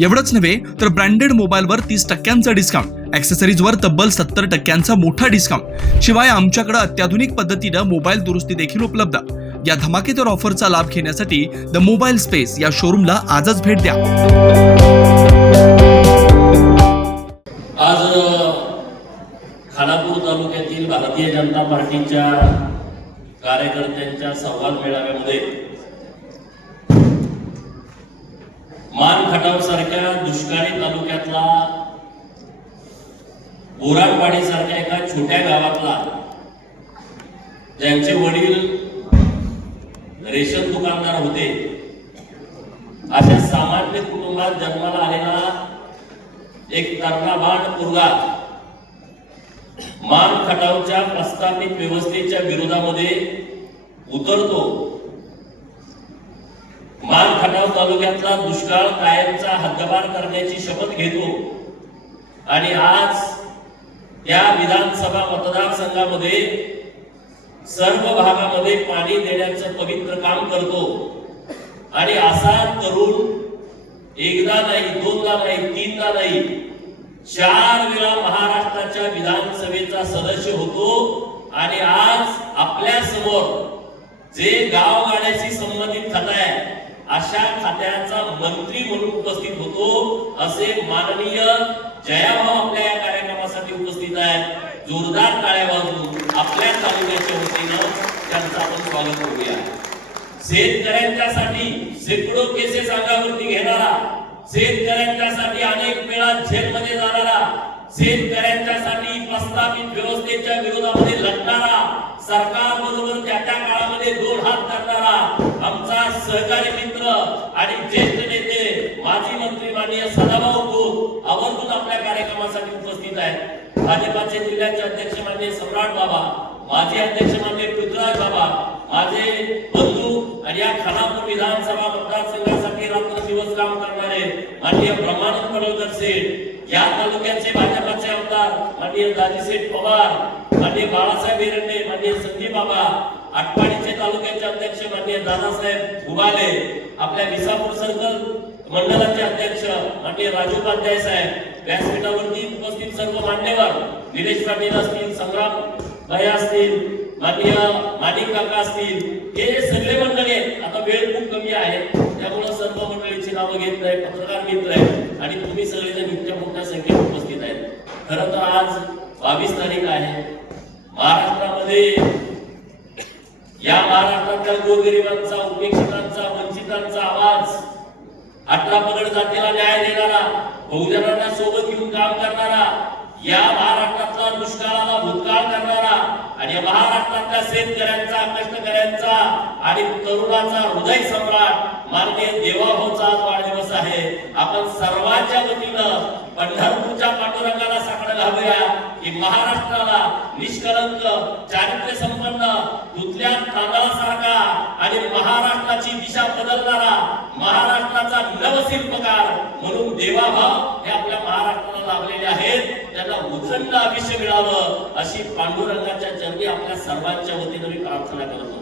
एवढंच नव्हे तर ब्रँडेड मोबाईलवर तीस टक्क्यांचा डिस्काउंट ॲक्सेसरीजवर तब्बल सत्तर टक्क्यांचा मोठा डिस्काउंट शिवाय आमच्याकडे अत्याधुनिक पद्धतीनं मोबाईल दुरुस्ती देखील उपलब्ध. या धमाकेदार ऑफरचा लाभ घेण्यासाठी द मोबाईल स्पेस या शोरूमला आजच भेट द्या. आज खानापूर तालुक्यातील भारतीय जनता पार्टीच्या कार्यकर्त्यांच्या संवाद मेळाव्यामध्ये मान खटाव सारख्या दुष्काळी तालुक्यातला बोराडवाडी सारख्या एका छोट्या गावातला ज्यांचे वडील रेशन दुकानदार होते अशा सामान्य कुटुंबात जन्माला आलेला एक तरणाबाण मुलगा मान खटावच्या प्रस्थापित व्यवस्थेच्या विरोधामध्ये उतरतो. माल खटाव तालुक्यातला दुष्काळ कायमचा हद्दपार करण्याची शपथ घेतो. आणि आज या विधानसभा मतदारसंघामध्ये सर्व भागामध्ये पाणी देण्याचं पवित्र काम करतो. आणि असा तरुण एकदा नाही दोनदा नाही तीनदा नाही चार वेळा महाराष्ट्राच्या विधानसभेचा सदस्य होतो. आणि आज आपल्यासमोर जे गावगाड्याशी संबंधित खातं आहे अशा खात्याचा मंत्री म्हणून उपस्थित होतो असे माननीय जयाभाऊ आपल्या या कार्यक्रमासाठी उपस्थित आहेत. जोरदार टाळ्या वाजवून आपल्या तालुक्याच्या वतीनं त्यांचं आपण स्वागत करूया. शेतकऱ्यांच्यासाठी शेकडो केसेस अंगावरती घेणारा शेतकऱ्यांच्यासाठी अनेक वेळा झेलमध्ये जाणारा शेतकऱ्यांच्यासाठी प्रस्तावित व्यवस्थेच्या विरोधामध्ये लढणारा सरकार बरोबर त्या त्या काळामध्ये दोन हात करणारा सहकारी मित्र आणि ज्येष्ठ नेते माजी मंत्री माननीय सदाभाऊ खोत आवर्जून आपल्या कार्यक्रमासाठी उपस्थित आहेत. भाजपाचे जिल्ह्याचे अध्यक्ष माननीय सम्राट बाबा माजी अध्यक्ष माननीय पृथ्वीराज बाबा माझे बंधू आणि या खानापूर विधानसभा मतदारसंघासाठी रात्र दिवस काम करणारे माननीय ब्रह्मानंद पडळकर सेठ या तालुक्याचे भाजपाचे आमदार माननीय दाजीसेठ पवार माननीय बाळासाहेब हिरंडे माननीय संदीप बाबा आटपाडीचे तालुक्याचे अध्यक्ष माननीय दादासाहेब उबाले आपल्या विसापूर सर्कल मंडळाचे अध्यक्ष माननीय राजू उपाध्याय साहेब व्यासपीठावरती उपस्थित सर्व मान्यवर निलेश पाटील असतील संग्राम भाई असतील माननीय माणिक काका असतील हे सगळे मंडळी आहेत. आता वेळ खूप कमी आहे. त्यामुळे सर्व मंडळीची नावं घेत नाही पत्रकार मित्र आहेत आणि तुम्ही सगळेजण इतक्या मोठ्या संख्येत उपस्थित आहेत. खरं तर आज बावीस तारीख आहे. महाराष्ट्रामध्ये या महाराष्ट्रातल्या गोरगरिबांचा उपेक्षितांचा वंचितांचा आवाज अठरा पगड जातीला न्याय देणारा बहुजनांना सोबत घेऊन काम करणारा या महाराष्ट्रातला दुष्काळाला भूतकाळ करणारा आणि या महाराष्ट्रातल्या शेतकऱ्यांचा कष्टकऱ्यांचा आणि तरुणाचा हृदय सम्राट माननीय देवाभाऊचा आज वाढदिवस आहे. आपण सर्वांच्या वतीनं पंढरपूरच्या पांडुरंगाला साकडं घालूया की महाराष्ट्राला निष्कलंक चारित्र्य संपन्न धुतल्या तांदळासारखा आणि महाराष्ट्राची दिशा बदलणारा महाराष्ट्राचा नवशिल्पकार म्हणून देवाभाव हे आपल्या महाराष्ट्राला लाभलेले आहेत. त्यांना उचंड आयुष्य मिळावं अशी पांडुरंगाच्या चरणी आपल्या सर्वांच्या वतीनं मी प्रार्थना करतो.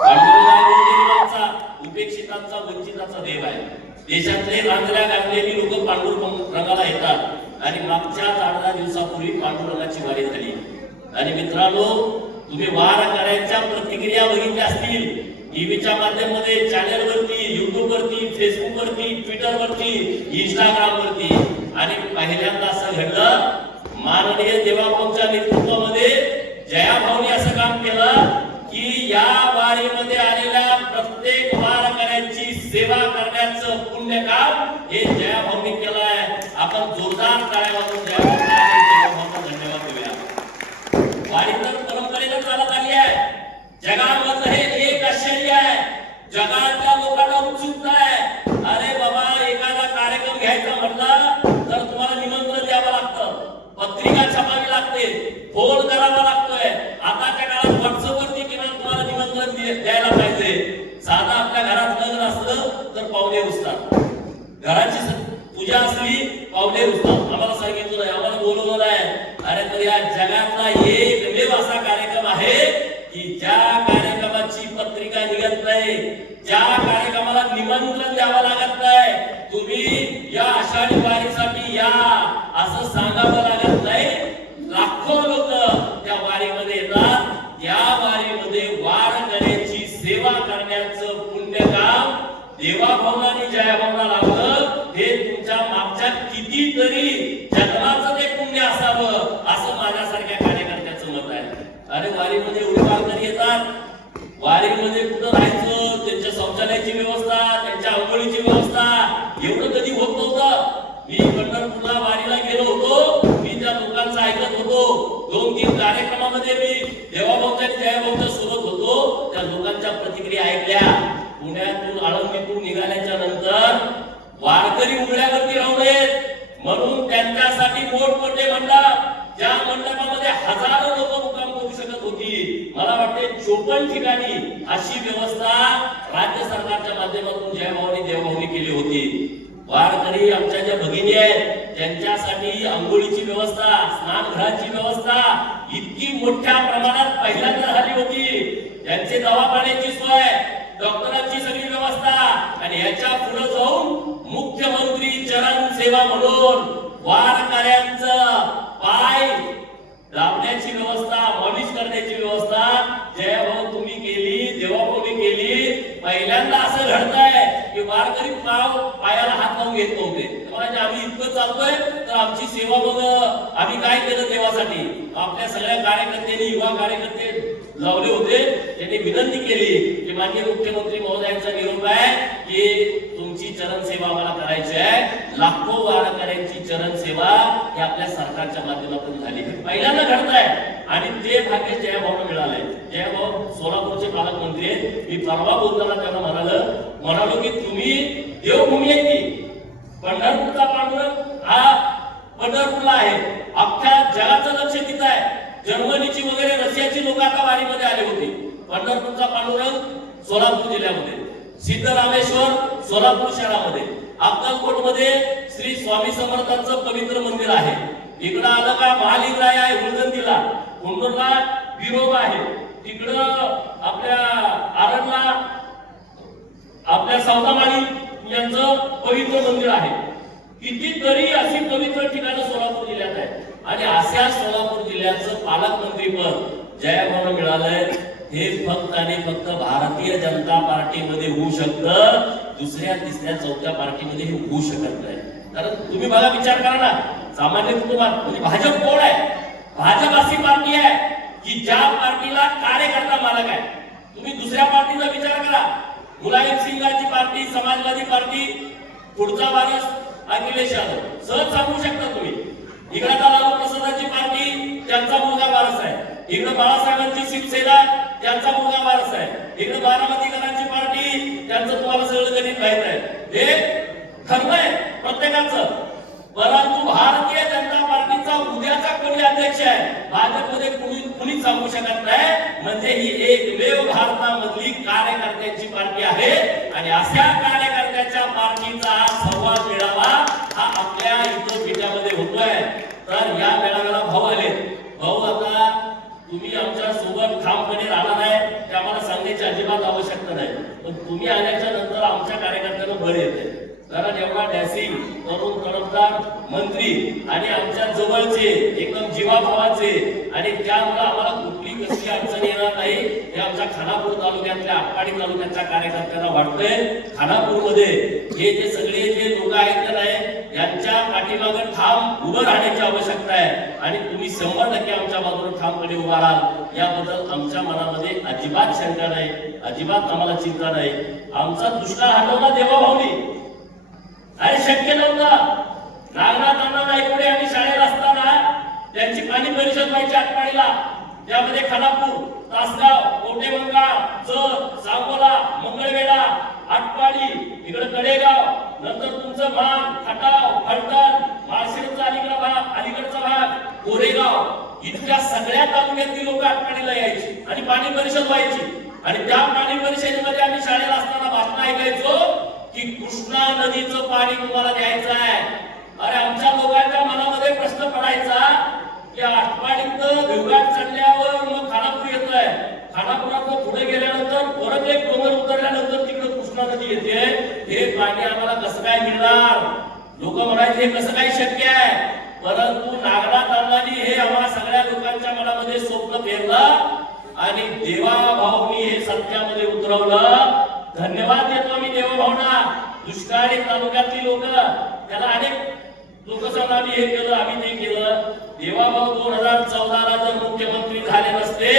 पांडुरंगाचा उपेक्षितांचा वंचिताचा देव आहे. देशातले रांजल्या गाजलेली लोक पांडुरंगाला येतात. आणि मागच्या आठ दहा दिवसापूर्वी पांडुरंगाची वारी झाली. आणि मित्रांनो तुम्ही वारकऱ्यांच्या करायच्या प्रतिक्रिया बघितल्या असतील. टीव्हीच्या माध्यमामध्ये चॅनल वरती युट्यूब वरती फेसबुक वरती ट्विटर वरती इंस्टाग्राम वरती. आणि पहिल्यांदा असं घडलं माननीय देवाभाऊच्या नेतृत्वामध्ये जयाभाऊनी असं काम केलं की या वारीमध्ये आलेल्या प्रत्येक वारकऱ्यांची सेवा करण्याचं पुण्य काम हे जयाभाऊनी केलं आहे आपण जोरदार टाळ्या वाजवून जयाभाऊला आणि जयाभाऊला धन्यवाद देऊया वारी तर परंपरेनं चालत आली आहे जगामधलं हे एक आश्चर्य आहे जगातल्या लोकांना उत्सुकता आहे अरे बाबा एखादा कार्यक्रम घ्यायचा म्हणला तर तुम्हाला निमंत्रण द्यावं लागतं पत्रिका छापावी लागते फोन करावा लागतो या जगातला एकमेव असा कार्यक्रम आहे की ज्या कार्यक्रमाची पत्रिका निघत नाही ज्या कार्यक्रमाला निमंत्रण द्यावं लागत नाही तुम्ही या आषाढी वारीसाठी या असं सांगावं लागत नाही लाखो लोक त्या वारीमध्ये येतात त्या वारीमध्ये वारकऱ्यांची सेवा करण्याचं पुण्य काम देवाभावनाने जयाभावना लागलं हे तुमच्या मागच्या कितीतरी जन्माचं ते पुण्य असावं असं माझ्यासारख्या कार्यकर्त्याचं मत आहे अरे वारीमध्ये एवढे वारकरी येतात वारीमध्ये कुठं राहायचं त्यांच्या शौचालयाची व्यवस्था त्यांच्या आंघोळीची व्यवस्था एवढं कधी होत नव्हतं मी पंढरपूरला वारीला गेलो होतो मी त्या लोकांचं ऐकत होतो दोन तीन मध्ये मी देवाभाऊच्या आणि जयभाऊच्या सोबत होतो. त्या लोकांच्या प्रतिक्रिया ऐकल्या. पुण्यातून आळंदीतून निघाल्याच्या नंतर वारकरी उघड्यावरती राहू नयेत. म्हणून त्यांच्यासाठी मोठमोठे मंडप. ज्या मंडपामध्ये हजारो लोक मुकाम करू शकत होती. मला वाटते चोपन्न ठिकाणी अशी व्यवस्था राज्य सरकारच्या माध्यमातून जयभावनी देवभावनी केली होती. वारकरी आमच्या ज्या भगिनी आहेत त्यांच्यासाठी आंघोळीची व्यवस्था स्नानगृहाची व्यवस्था इतकी मोठ्या प्रमाणात पहिल्यांदा झाली होती. त्यांचे दवाखान्याची सोय डॉक्टरांची सगळी व्यवस्था आणि याच्यापुढे जाऊन मुख्यमंत्री चरण सेवा म्हणून वारकऱ्यांचं पाय दाबण्याची व्यवस्था मॉलिश करण्याची व्यवस्था जयभाऊ तुम्ही केली देवाभाऊनी केली. पहिल्यांदा असं घडतंय की वारकरी पाव पायाला हात लावून घेत नव्हते. म्हणजे आम्ही इतकं चालतोय तर आमची सेवा बघ आम्ही काय केलं देवासाठी? आपल्या सगळ्या कार्यकर्त्यांनी युवा कार्यकर्ते लावले होते. त्यांनी विनंती केली की माननीय मुख्यमंत्री महोदयांचा निरोप आहे की तुमची चरण सेवा आम्हाला करायची आहे. लाखो वारकऱ्यांची चरणसेवा ही आपल्या सरकारच्या माध्यमातून झाली. पहिल्यांदा घडत आहे आणि ते भाग्य जयभाऊला मिळालंय. जयभाऊ सोलापूरचे पालकमंत्री आहेत. मी परवा बोलताना त्यांना म्हणाल म्हणालो की तुम्ही देवभूमी आहे ती. पंढरपूरचा पांडुरंग हा पंढरपूरला आहे. अख्ख्या जगाचं लक्ष तिथं आहे. जर्मनीची वगैरे रशियाची लोक आता वारीमध्ये आले होते. पंढरपूरचा पांडुरंग सोलापूर जिल्ह्यामध्ये. सिद्धरामेश्वर सोलापूर शहरामध्ये. अक्कलकोटमध्ये श्री स्वामी समर्थांचं पवित्र मंदिर आहे. इकडं आलं का महालिंगराय आहे हुलगंदीला. कुंडूरला विरोबा आहे. तिकडं आपल्या आरणला आपल्या सावतामाळी यांचं पवित्र मंदिर आहे. कितीतरी अशी पवित्र ठिकाणं सोलापूर जिल्ह्यात आहेत. आणि अशा सोलापूर जिल्ह्याचं पालकमंत्री पद जयाभाऊला मिळालंय. हे फक्त आणि फक्त भारतीय जनता पार्टीमध्ये होऊ शकतं. दुसऱ्या तिसऱ्या चौथ्या पार्टीमध्ये हे होऊ शकत नाही. कारण तुम्ही बघा विचार करा ना. सामान्य कुटुंबात म्हणजे भाजप कोण आहे? भाजप अशी पार्टी आहे की ज्या पार्टीला कार्यकर्ता मालक आहे? तुम्ही दुसऱ्या पार्टीचा विचार करा. मुलायम सिंगाची पार्टी समाजवादी पार्टी पुढचा वारस अखिलेश यादव सहज सांगू शकता तुम्ही. इकडे लालू प्रसादाची पार्टी त्यांचा मुलगा वारस आहे इकडे बाळासाहेबांची शिवसेना त्यांचा मुलगा वारस आहे इकडे बारामतीकरांची पार्टी त्यांचं तुम्हाला सगळं गणित माहीत आहे. हे खरं आहे प्रत्येकाचं. परंतु भारतीय जनता पार्टीचा उद्याचा कोणी अध्यक्ष आहे? भाजपमध्ये कुणी सांगू शकत नाही. म्हणजे ही एकमेव भारतामधली कार्यकर्त्यांची पार्टी आहे. आणि अशा कार्यकर्त्याच्या पार्टीचा हा संवाद मिळावा हा आपल्या इथं होतोय. तर या मेळाव्याला भाऊ आले. भाऊ आता तुम्ही आमच्यासोबत ठामपणे राहणार आहे. ते आम्हाला सांगण्याची अजिबात आवश्यकता नाही. पण तुम्ही आल्याच्यानंतर आमच्या कार्यकर्त्यांना बळ येते. कारण एवढा डॅसिंग तरुण तडफदार मंत्री आणि आमच्या जवळचे एकदम जीवाभावाचे आणि त्यामुळे आम्हाला कुठली कसली अडचण येणार नाही हे आमच्या खानापूर तालुक्यातल्या आटपाडी तालुक्याच्या कार्यकर्त्यांना वाटतंय. खानापूरमध्ये हे जे सगळे जे लोक आहेत यांच्या पाठीमागे ठाम उभं राहण्याची आवश्यकता आहे. आणि तुम्ही शंभर टक्के आमच्या बाजूने ठामपणे उभा राहाल. याबद्दल आमच्या मनामध्ये अजिबात शंका नाही अजिबात आम्हाला चिंता नाही. आमचा दुष्काळ हटवला देवाभावनी अरे शक्य नव्हतं. नागनाथांना अण्णा नाईकडे आम्ही शाळेत असताना त्यांची पाणी परिषद व्हायची आटपाडीला त्यामध्ये खानापूर तासगाव कोटेमंगाळ चर सांगोला मंगळवेढा आटपाडी इकडे कडेगाव नंतर तुमचं मान खटाव फलटण माळशिरचा अलीकडे भाग अलीकडचा भाग कोरेगाव. इतक्या सगळ्या तालुक्यातली लोक आटपाडीला यायची आणि पाणी परिषद व्हायची. आणि त्या पाणी परिषदेमध्ये आम्ही शाळेला असताना बातम्या ऐकायचो की कृष्णा नदीचं पाणी तुम्हाला द्यायचं आहे. अरे आमच्या लोकांच्या मनामध्ये प्रश्न पडायचा की आठवाडीत भिवघाट चढल्यावर मग खानापूर येतोय. खानापुरात पुढे गेल्यानंतर परत एक डोंगर उतरल्यानंतर तिकडे कृष्णा नदी येते. हे पाणी आम्हाला कसं काय मिळणार? लोक म्हणायचे हे कसं काय शक्य आहे? परंतु नागनाथ अण्णांनी हे आम्हाला सगळ्या लोकांच्या मनामध्ये स्वप्न फेरलं आणि देवाभावनी हे सत्यामध्ये उतरवलं. दुष्काळी तालुक्यातली लोक त्याला अनेक लोकसभा आम्ही हे केलं आम्ही ते केलं. देवाभाऊ दोन हजार चौदाला जर मुख्यमंत्री झाले नसते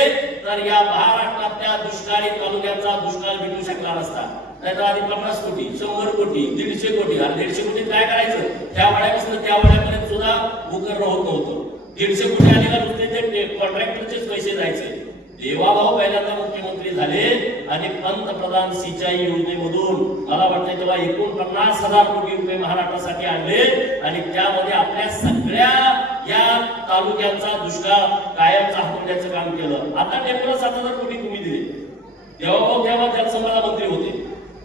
तर या महाराष्ट्रातल्या दुष्काळी तालुक्याचा दुष्काळ भेटू शकला नसता. नाहीतर आधी पन्नास कोटी शंभर कोटी दीडशे कोटी आणि दीडशे कोटी काय करायचं? त्या वड्यापासून त्या वाड्यापर्यंत सुद्धा उकरणं होत नव्हतं. दीडशे कोटी आलेला नुसते ते कॉन्ट्रॅक्टरचेच पैसे जायचे. देवाभाऊ पहिल्यांदा मुख्यमंत्री झाले आणि पंतप्रधान सिंचाई योजनेमधून मला वाटतं तेव्हा एकोणपन्नास हजार कोटी रुपये महाराष्ट्रासाठी आणले आणि त्यामध्ये आपल्या सगळ्या या तालुक्यांचा दुष्काळ कायमचा हटवण्याचं काम केलं. आता टेम्पल सात हजार कोटी तुम्ही दिले. देवाभाऊ तेव्हा जलसंपदा मंत्री होते.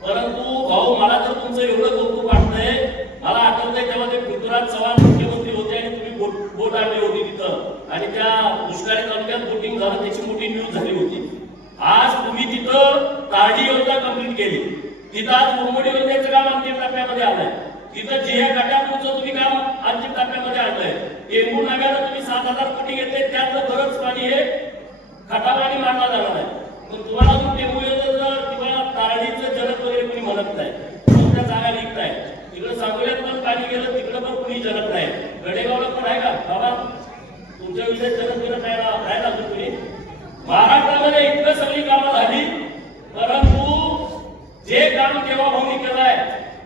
परंतु भाऊ मला तर तुमचं एवढं कौतुक वाटतंय. मला आठवतंय तेव्हा ते पृथ्वीराज चव्हाण मुख्यमंत्री होते आणि तुम्ही बोट आणली होती तिथं. आणि त्या दुष्काळी तालुक्यात बोटिंग झालं त्याची मोठी न्यूज झाली होती. आज तुम्ही तिथं तारडी योजना कंप्लीट केली. तिथं आज मुरमोडी योजनेचं काम अंतिम टप्प्यामध्ये आलंय. तिथं जे गटापूरचं तुम्ही काम अंतिम टप्प्यामध्ये आणलंय. एकूण नव्यानं तुम्ही सात हजार कोटी घेतले त्यातलं बरंच पाणी हे खटापाणी मारला जाणार आहे. पण तुम्हाला अजून टेंबू किंवा तारडीचं जलद वगैरे कोणी म्हणत नाही. पण जागा निघत आहे तिकडे सांगोल्यात पण पाणी गेलं तिकडं पण कोणी जलद नाही गडेगावला पण आहे का बाबा तुमच्या विषयी जनक बिनक आहे ना आहे ना अजून कोणी महाराष्ट्रामध्ये इतकं सगळी कामं झाली परंतु जे काम देवाभाऊनी केलंय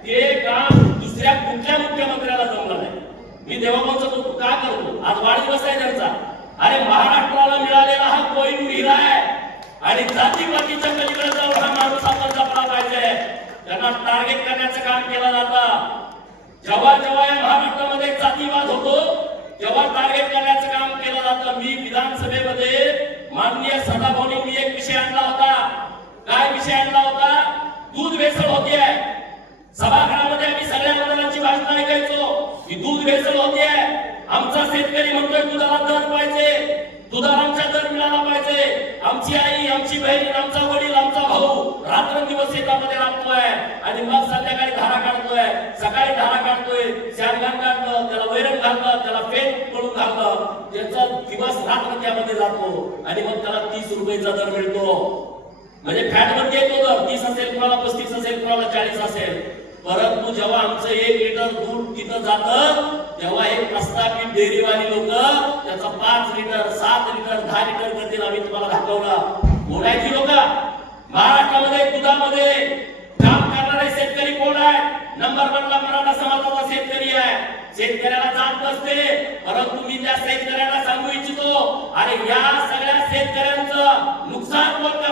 ते काम दुसऱ्या कुठल्या मुख्यमंत्र्याला जमलं नाही मी देवाभाऊचं कौतुक का करतो आज वाढदिवस आहे त्यांचा अरे महाराष्ट्राला मिळालेला हा कोहिनूर हिरा आहे आणि जातीपातीच्या पलीकडे जाऊन हा माणूस आपण जपला पाहिजे त्यांना टार्गेट करण्याचं काम केलं जातं जेव्हा जेव्हा या महाराष्ट्रामध्ये एक जातीवाद होतो तेव्हा टार्गेट करण्याचं काम केलं जातं मी विधानसभेमध्ये माननीय सदाभाऊनी मी एक विषय आणला होता काय विषय आणला होता दूध भेसळ होते आहे सभागृहामध्ये आम्ही सगळ्या मंडळांची भाषण ऐकायचो की दूध भेसळ होते आहे आमचा शेतकरी म्हणतोय दुधाला दर पाहिजे. दुधाला आमच्या दर मिळाला पाहिजे. आमची आई आमची बहीण आमचा वडील आमचा भाऊ रात्रंदिवस शेतामध्ये राबतोय आणि मग संध्याकाळी धारा काढतोय. सकाळी धारा काढतोय शानघाट काढलं त्याला वैरण घाललं त्याला फेक पडून घाललं त्याचा दिवस रात्र त्यामध्ये जातो आणि मग त्याला तीस रुपयेचा दर मिळतो. म्हणजे फॅट वरती येतो दर. तीस असेल कुणाला पस्तीस असेल कुणाला चाळीस असेल. परंतु जेव्हा आमचं एक लिटर दूध तिथं जात तेव्हा हे प्रस्थापित डेअरीवाली लोक त्याचा पाच लिटर सात लिटर दहा लिटर करतील आम्ही तुम्हाला दाखवलं. बोलायची लोक महाराष्ट्रामध्ये दुधामध्ये काम करणारे शेतकरी कोण आहे? नंबर वनला मराठा समाजाचा शेतकरी आहे. शेतकऱ्याला जात नसते परंतु मी त्या शेतकऱ्याला सांगू इच्छितो आणि या सगळ्या शेतकऱ्यांचं नुकसान कोण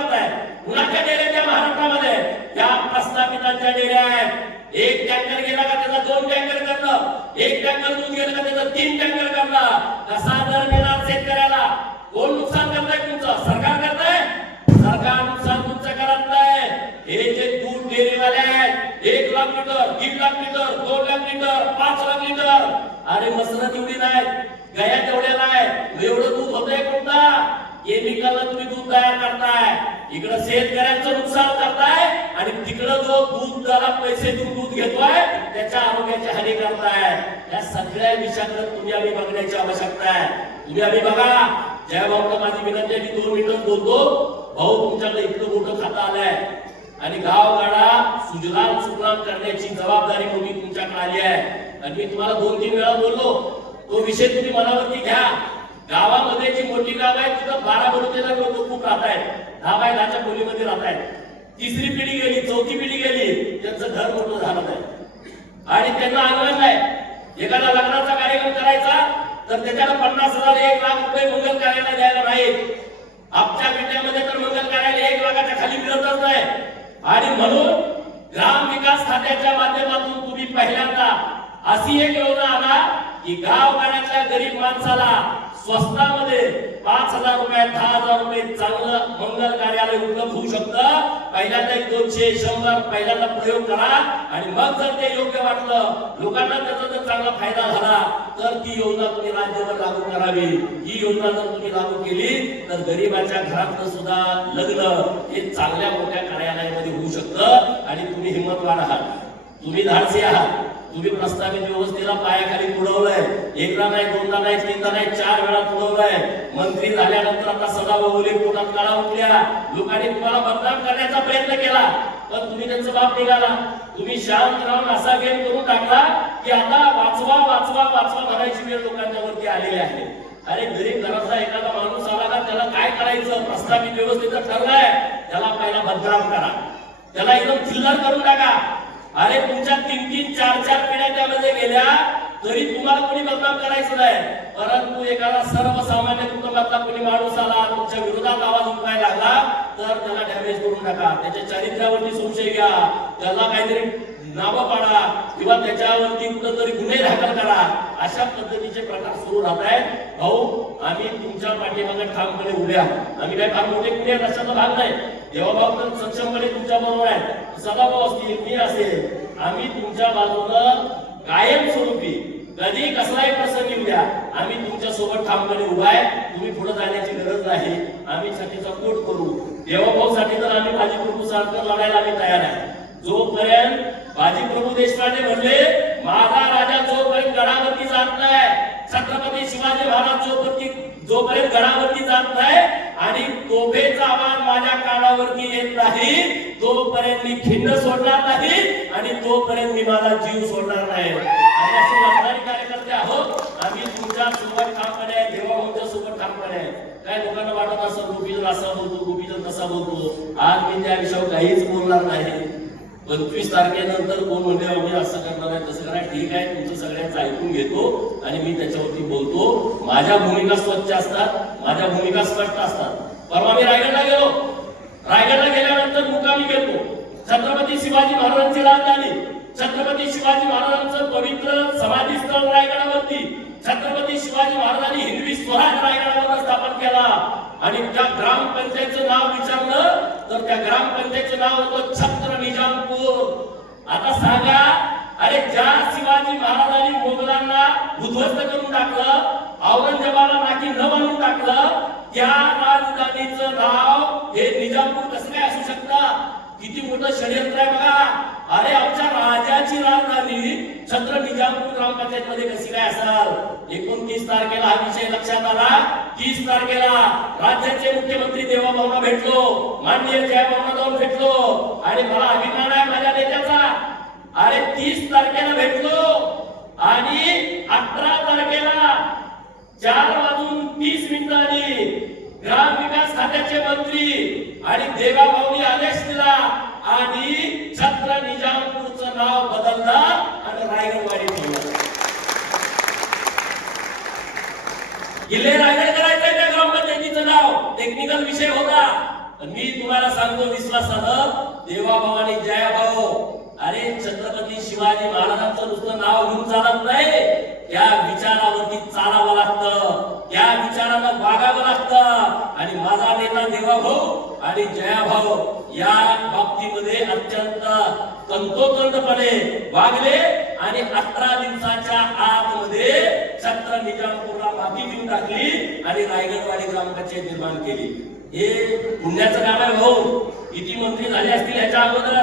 टँकर गेला का त्याचा दोन टँकर करणं एक टँकर दूध गेलं का त्याचा तीन टँकर करणं कसा दर मिळणार शेतकऱ्याला? कोण नुकसान करताय तुमचं? सरकार करताय? सरकार नुकसान तुमचं करत नाही. हे जे दूध डेअरीवाले आहेत एक लाख लिटर दीड लाख लिटर दोन लाख लिटर पाच लाख लिटर. अरे मसरत एवढी नाही गया तेवढ्या नाही एवढं दूध होतंय कोणता केमिकल तुम्ही दूध तयार करताय? इकडं शेतकऱ्यांचं नुकसान करताय आणि तिकडं जो दूध त्याला पैसे देऊन दूध घेतोय त्याच्या आरोग्याची हानी करताय. या सगळ्या विषयाकडे तुम्ही आम्ही बघण्याची आवश्यकता आहे. तुम्ही आम्ही बघा. जय भाऊला माझी विनंती मी दोन मिनिटं बोलतो. भाऊ तुमच्याकडे इतकं मोठं खातं आलंय. आणि गावगाडा सुजलाम सुजलाम करण्याची जबाबदारी मोठी तुमच्याकडे आली आहे. आणि मी तुम्हाला दोन तीन वेळा बोललो. तो विषय तुम्ही मनावरती घ्या. गावामध्ये जी मोठी गाव आहे तिथं बारा बडोतेला लोक खूप राहत आहेत दहा बाय दहाच्या खोलीमध्ये राहत आहेत तिसरी पिढी गेली चौथी पिढी गेली त्यांचं घर मोठं झालं नाही. आणि त्यांना अंगण नाही. एखादा लग्नाचा कार्यक्रम करायचा तर त्याच्याला पन्नास हजार एक लाख रुपये मंगल कार्याला द्यायला नाही आमच्या पिढ्यामध्ये तर मंगल कार्यालय एक लाखाच्या खाली मिळतच नाही. आणि म्हणून ग्राम विकास खात्याच्या माध्यमातून तुम्ही पहिल्यांदा अशी एक योजना आणा की गाव गाड्यातल्या गरीब माणसाला स्वस्तामध्ये पाच हजार रुपये दहा हजार रुपये चांगलं मंगल कार्यालय उपलब्ध होऊ शकतं. पहिल्यांदा एक दोनशे शंभर पहिल्यांदा प्रयोग करा. आणि मग जर ते योग्य वाटलं लोकांना त्याचा जर चांगला फायदा झाला तर ती योजना तुम्ही राज्यभर लागू करावी. ही योजना जर तुम्ही लागू केली तर गरीबाच्या घरातलं सुद्धा लग्न हे चांगल्या मोठ्या कार्यालयामध्ये होऊ शकतं. आणि तुम्ही हिंमतवान आहात. तुम्ही धाडसी आहात. तुम्ही प्रस्तावित व्यवस्थेला पायाखाली पुढवलंय एकदा नाही दोनदा नाही तीनदा नाही चार वेळा पुढवलंय मंत्री झाल्यानंतर आता सदा बहुली पोटात काळा उठल्या. लोकांनी तुम्हाला बदनाम करण्याचा प्रयत्न केला पण तुम्ही त्यांचं बाप निघाला. तुम्ही शांत राहून असा गेम करून टाकला की आता वाचवा वाचवा वाचवा म्हणायची वेळ लोकांच्या वरती आलेली आहे. अरे गरीब घराचा एखादा माणूस आला का त्याला काय करायचं? प्रस्तावित व्यवस्थेचं ठरलंय. त्याला पहिला बदनाम करा. त्याला एकदम चिल्लर करून टाका. अरे तुमच्या तीन तीन चार चार पिढ्या त्यामध्ये गेल्या तरी तुम्हाला कोणी बदनाम करायचं नाही. परंतु एखादा सर्वसामान्य कुटुंबातला कोणी माणूस आला तुमच्या विरोधात आवाज उठवायला लागला तर त्याला डॅमेज करून टाका त्याच्या चारित्र्यावरती संशय घ्या. त्याला काहीतरी नावं पाडा किंवा त्याच्यावरती कुठंतरी गुन्हे दाखल करा अशा पद्धतीचे प्रकार सुरू राहत आहेत. भाऊ आम्ही तुमच्या पाठीमागे ठामपणे उभे आहोत. आम्ही काय फार मोठे कुणी अशाचा भाग नाही. देवाभाऊ तर सक्षमपणे तुमच्या बरोबर आहे सदाभाऊ असतील मी असेल. आम्ही तुमच्या बाजूनं कायम स्वरूपी कधी कसलाही प्रसंग येऊ द्या. आम्ही तुमच्यासोबत ठामपणे उभा आहे. तुम्ही पुढे जाण्याची गरज नाही. आम्ही छातीचा कोट करू. देवाभाऊ साठी तर आम्ही माझी कुटुंब सारखं लढायला आम्ही तयार आहे. जोपर्यंत बाजी प्रभू देशपांडे म्हणले माझा राजा जोपर्यंत गडावरती जात नाही छत्रपती शिवाजी महाराज जोपर्यंत जोपर्यंत गडावरती जात नाही आणि तोफेचा आवाज माझ्या कानावरती येत नाही तोपर्यंत मी खिंड सोडणार नाही आणि तोपर्यंत मी माझा जीव सोडणार नाही. असे कार्यकर्ते आहोत आम्ही तुमच्यासोबत ठामपणे आहे देवाभाऊच्या सोबत ठामपणे आहे. काय लोकांना वाटत असं गोपीजन असा बोलतो गोपीजन तसा बोलतो. आज मी त्या विषयावर काहीच बोलणार नाही. पंचवीस तारखेनंतर कोण म्हणजे अहो, असं करणार आहे तसं करणार ठीक आहे तुमचं सगळ्यांचं ऐकून घेतो आणि मी त्याच्यावरती बोलतो. माझ्या भूमिका स्वच्छ असतात माझ्या भूमिका स्पष्ट असतात. परवा मी रायगडला गेलो. रायगडला गेल्यानंतर मुकामी गेलो. छत्रपती शिवाजी महाराजांची राजधानी छत्रपती शिवाजी महाराजांचं पवित्र समाधी स्थळ रायगडावरती. छत्रपती शिवाजी महाराजांनी हिंदवी स्वराज रायगडावर स्थापन केला. आणि त्या ग्रामपंचायतचं नाव विचारलं तर त्या ग्रामपंचायतचं नाव होतं छत्र निजामपूर. आता सांगा अरे ज्या शिवाजी महाराजांनी मोगलांना उद्ध्वस्त करून टाकलं औरंगजेबाला नाकी न बनवून टाकलं त्या राजधानीचं नाव हे निजामपूर कसं काय असू शकतं? किती मोठं षडयंत्र आहे बघा. अरे आमच्या राजाची राजधानी छत्र निजामपूर ग्रामपंचायत मध्ये कशी काय असाल? एकोणतीस तारखेला हा विषय लक्षात आला. तीस तारखेला राज्याचे मुख्यमंत्री देवाभाऊला भेटलो. माननीय जयभाऊला जाऊन भेटलो. आणि मला अभिमान आहे माझ्या नेत्याचा. अरे तीस तारखेला भेटलो. आणि अठरा तारखेला चार वाजून तीस मिनिटांनी ग्राम विकास खात्याचे मंत्री आणि देवाभाऊनी आदेश दिला. आणि छत्र निजामपूरचं नाव बदललं आणि रायगडवाडी ठेवलं किल्ले रायगड करायचंय त्या ग्रामपंचायतीचं नाव टेक्निकल विषय होता. मी तुम्हाला सांगतो विश्वासानं जया जयाभाऊ अरे छत्रपती शिवाजी महाराजांचं नुसतं नाव घेऊन चालत नाही. त्या विचारावरती चालावं लागतं. त्या विचारानं वागावं लागतं. आणि माझा नेता देवाभाऊ आणि जयाभाऊ या बाबतीमध्ये अत्यंत तंतोतंतपणे वागले. आणि अठरा दिवसाच्या आतमध्ये छत्र निजामपूरला माती देऊन टाकली आणि रायगडवाडी ग्रामपंचायत निर्माण केली. हे पुण्याचं काम आहे हो. भाऊ किती मंत्री झाले असतील याच्या अगोदर.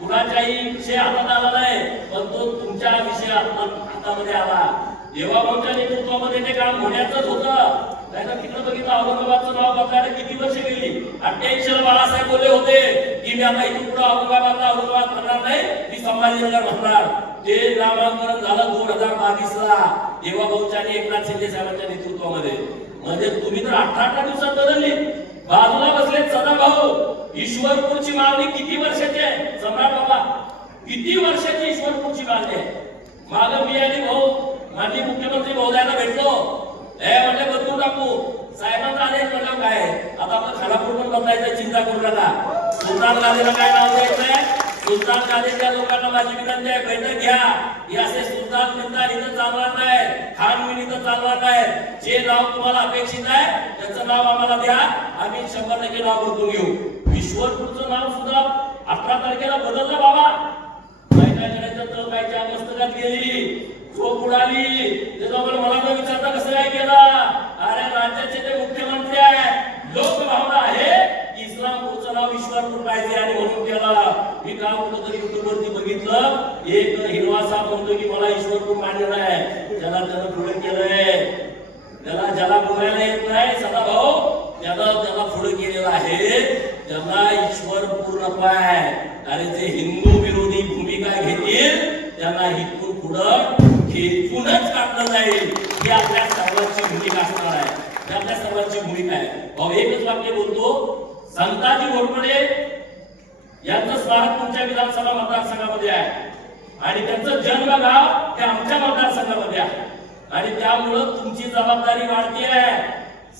कुणाच्याही विषय हातात आला नाही पण तो तुमच्या विषय हातामध्ये आला. देवाभाऊच्या नेतृत्वामध्ये ते काम होण्याचंच होतं? नाही तर तिकडे बघितलं औरंगाबादचं नाव बदलायला किती वर्ष गेली? अठ्ठ्याऐंशी बाळासाहेब बोलले होते की मी आता इथून पुढे औरंगाबादला औरंगाबाद करणार नाही मी संभाजीनगर म्हणणार ते नामांकन झालं दोन हजार बावीस ला देवाभाऊच्या आणि एकनाथ शिंदे साहेबांच्या नेतृत्वामध्ये. म्हणजे तुम्ही तर अठरा अठरा दिवसात बदलली. बाजूला बसले सदाभाऊ ईश्वरपूरची मागणी किती वर्षाची आहे? सम्राट बाबा किती वर्षाची ईश्वरपूरची मागणी आहे? माग मी आणि भाऊ माननीय मुख्यमंत्री महोदयाला भेटलो. हे म्हणजे बदलून टाकू. साहेबांचा आदेश म्हणलं काय? आता आपण खानापूर पण बदलायचं चिंता करू नका सुलतान गादीला काय नाव द्यायचंय? सुलतान गादीच्या लोकांना माझी विनंती आहे बैठक घ्या. हे असे सुलतान मिलतान इथं चालणार नाही. खानविन इथं चालणार नाही. जे नाव तुम्हाला अपेक्षित आहे त्याचं नाव आम्हाला द्या. आम्ही शंभर टक्के नाव बदलून घेऊ. ईश्वरपूरचं नाव सुद्धा अठरा तारखेला बदललं बाबा. काय काय करायचं तर बाईच्या मस्तकात गेली. Kubur आणि त्यामुळं तुमची जबाबदारी वाढती आहे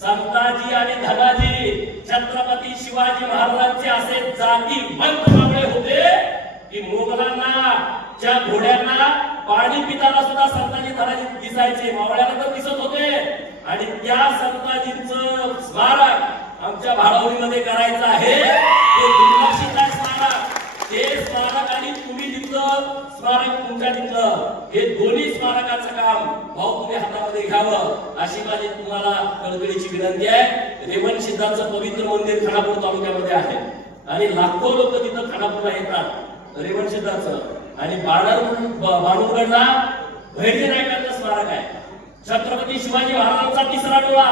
संताजी आणि धनाजी छत्रपती शिवाजी महाराजांचे असे जातीवंत मावळे होते की मोगलांना ज्या घोड्यांना पाणी पिताना सुद्धा संताजी धनाजी दिसायचे मावळ्याला तर दिसत होते. आणि त्या संताजींच स्मारक आमच्या भाडावळीमध्ये करायचं आहे. ते दुर्लक्षित स्मारक. ते स्मारक स्मारक तुमच्या तिथलं हे दोन्ही स्मारकाचं काम भाऊ तुम्ही हातामध्ये घ्यावं. अशी माझी तुम्हाला कळकळीची विनंती आहे. रेवण सिद्धांचं पवित्र मंदिर खानापूर तालुक्यामध्ये आहे. आणि लाखो लोक तिथं खानापूरला येतात. रेवण सिद्धांचं आणि बाणर बाणूरगडला भैरीरायकांचं स्मारक आहे. छत्रपती शिवाजी महाराजांचा तिसरा डोळा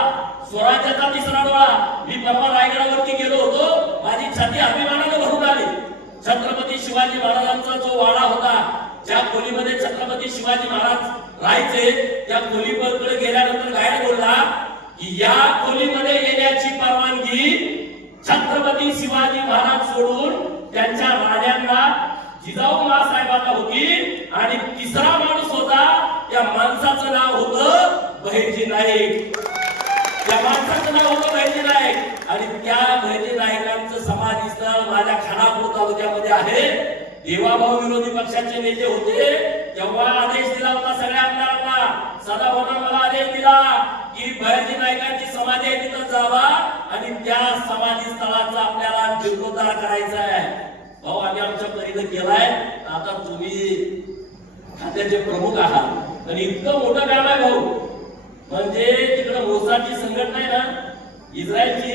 स्वराज्याचा तिसरा डोळा. मी परवा रायगडावरती गेलो होतो. माझी छाती अभिमानानं भरून आली. छत्रपती शिवाजी महाराजांचा जो वाडा होता ज्या खोलीमध्ये छत्रपती शिवाजी महाराज राहायचे त्या खोलीकडे गेल्यानंतर गायड बोलला की या खोलीमध्ये येण्याची परवानगी छत्रपती शिवाजी महाराज सोडून त्यांच्या राण्यांना जिजाऊ साहेबांना होती. आणि तिसरा माणूस होता त्या माणसाचं नाव होतं बहिर्जी नाईक. या माणसाचं नाव होतं बहिर्जी नाईक. आणि त्या बहिर्जी नाईकांचं समाधी स्थळ माझ्या खानापूर तालुक्यामध्ये आहे. देवाभाऊ विरोधी पक्षाचे नेते होते. तेव्हा आदेश दिला होता सगळ्या आमदारांना सदाभाऊंना मला आदेश दिला की बहिर्जी नाईकांची समाधी आहे तिथं जावा. आणि त्या समाधी स्थळाचा आपल्याला जीर्णोद्धार करायचा आहे. भाऊ आम्ही आमच्या परीने केलाय. आता तुम्ही खात्याचे प्रमुख आहात. आणि इतकं मोठं काम आहे भाऊ. म्हणजे तिकडे मोसादची संघटना आहे ना इस्रायलची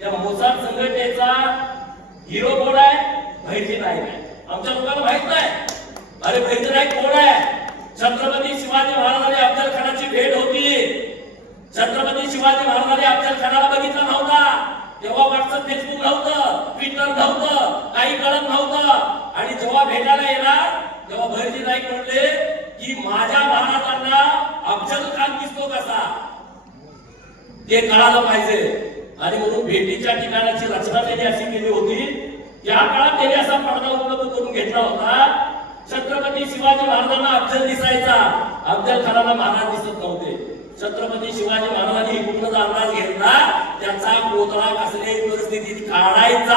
त्या मोसाद संघटनेचा हिरो कोण आहे? भैजी नाईक आहे. आमच्या लोकांना माहीत नाही. अरे भैजी नाईक कोण आहे? छत्रपती शिवाजी महाराजांनी अफजल खानाची भेट होती. छत्रपती शिवाजी महाराजांनी अफजल खानाला बघितला नव्हता. तेव्हा व्हॉट्सअप फेसबुक नव्हतं ट्विटर नव्हतं काही कळत नव्हतं. आणि जेव्हा भेटायला येणार तेव्हा भैरजी नाईक म्हणले की माझ्या महाराजांना अफजल खान दिसतो कसा ते कळालं पाहिजे. आणि म्हणून भेटीच्या ठिकाणाची रचना त्यांनी अशी केली होती. या काळात त्यांनी असा पडदा उपलब्ध करून घेतला होता. छत्रपती शिवाजी महाराजांना अफजल दिसायचा. अफजल खानाला महाराज दिसत नव्हते. छत्रपती शिवाजी महाराजांनी इकडूनच अंदाज घेतला. त्याचा कोतळा कसल्याही परिस्थितीत काढायचा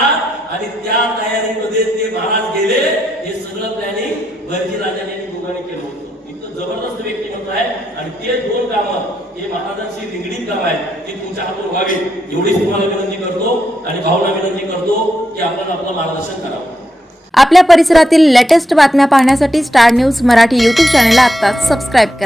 आणि त्या तयारीमध्ये ते महाराज गेले. हे सगळं प्लॅनिंग वर्जी राजाने दोघांनी केलं होतं. इतकं जबरदस्त व्यक्तिमत्व आहे. आणि ते दोन कामं हे महाराजांशी निगडीत काम आहे ती तुमच्या हातून व्हावी एवढीच तुम्हाला विनंती करतो आणि भावना विनंती करतो की आपण आपलं मार्गदर्शन करावं. आपल्या परिसरातील लेटेस्ट बातम्या पाहण्यासाठी स्टार न्यूज मराठी यूट्यूब चॅनलला आत्ताच सबस्क्राईब करा.